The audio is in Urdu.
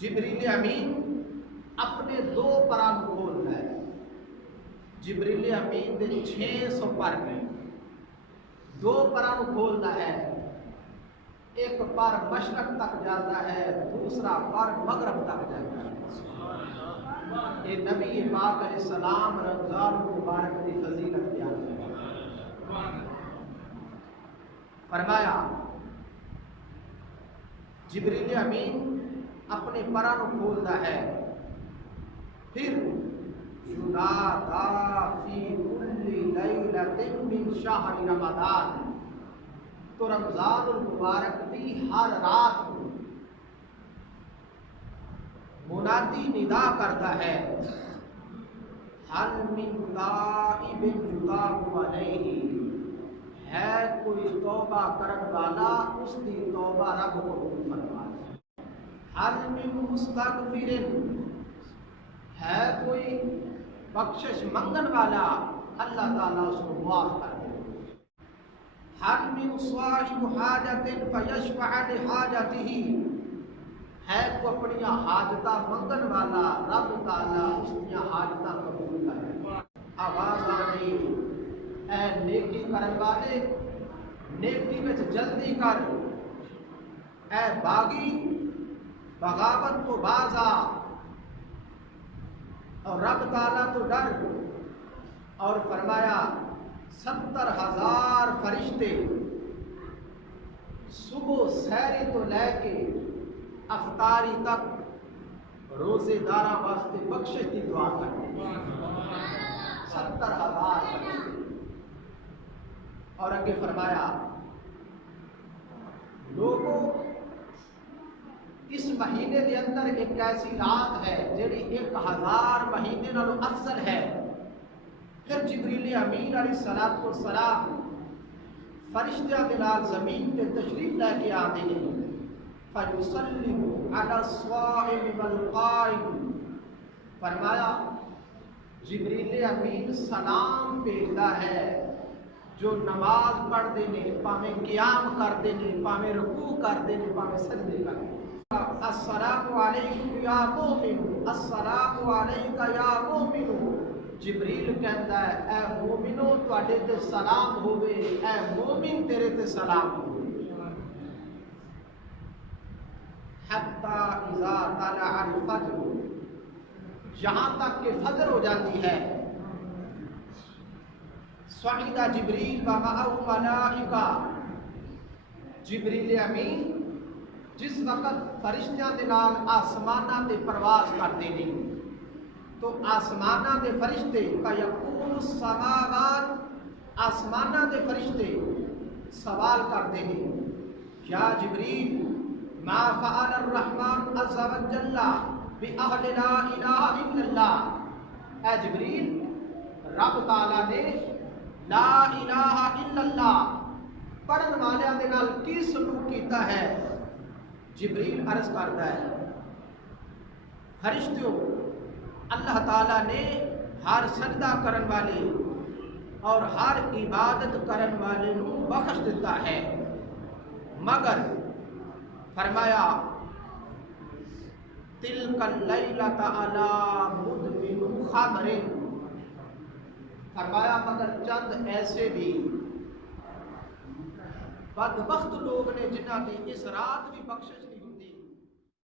جبریل امین اپنے دو پراں کھولتا ہے. جبریل امین دے 600 پر نے دو پراں کھولتا ہے. ایک پر مشرق تک جاتا ہے، دوسرا پر مغرب تک جاتا ہے. یہ نبی پاک علیہ السلام رمضان المبارک کی فضیلت بیان ہے. فرمایا جبریل امین اپنے پراں کھولتا ہے، پھر ینادا فی کل لیلۃ من شہر رمضان، تو رمضان المبارک کی ہر رات کو منادی ندا کرتا ہے، حل من تائب یتاب علیہ، ہے کوئی توبہ کرن والا اس کی توبہ رب قبول فرمائے. حل من مستغفر، ہے کوئی بخشش منگن والا اللہ تعالیٰ اس کو معاف کر دے. حل من صاحب حاجت فیشفع لحاجتہ، ہے کو اپنی حاجتہ منگن والا رب تعالیٰ اس کی حاجتہ قبول کرے. آواز آئی اے نیکی کرن والے، نیکی وچ جلدی کر، اے باغی بغاوت تو باز آ اور رب تعالیٰ تو ڈر. اور فرمایا 70,000 فرشتے صبح سحری تو لے کے افطاری تک روزے داراں واسطے بخشش کی دعا کرتے ہیں. 70,000 فرشتے. اور آگے فرمایا لوگوں اس مہینے کے اندر ایک ایسی رات ہے جیڑی 1000 مہینے نالوں افضل ہے. پھر جبریل امین علیہ الصلوۃ والسلام فرشتیاں دے نال زمین تے تشریف لے کے آتے ہیں. فیسلم علی الصائم والقائم، فرمایا جبریل امین سلام بھیجتا ہے جو نماز پڑھتے ہیں، پاویں قیام کرتے ہیں، پاویں رکوع کرتے ہیں، پاویں سجدے کرتے ہیں. السلام علیکم یا مومن، السلام علیک یا مومن. جبریل کہتا ہے اے مومنو تواڈے تے سلام ہوے، اے مومن تیرے تے سلام ہوے. حتی اذا طلع الفجر، یہاں تک کہ فجر ہو جاتی ہے. صعد جبریل ومعه ملائکہ، جبریل امین جس وقت فرشتیاں دے نال آسماناں تے پرواز کرتے ہیں تو آسماناں دے فرشتے فیقول السماوات، آسماناں دے فرشتے سوال کرتے ہیں یا جبریل ما فعل الرحمن عز وجل بأہل لا الہ الا اللہ. اے جبریل رب تعالیٰ نے لا الہ الا اللہ پڑھن والیاں دے نال کی سلوک کیتا ہے. جبریل عرض کرتا ہے فرشتوں اللہ تعالیٰ نے ہر سجدہ کرن والے اور ہر عبادت کرن والے نو بخش دیتا ہے، مگر فرمایا تلک اللیلۃ علی مدمن خمر، فرمایا مگر چند ایسے بھی بدبخت لوگ نے جنہاں کی اس رات بھی بخشش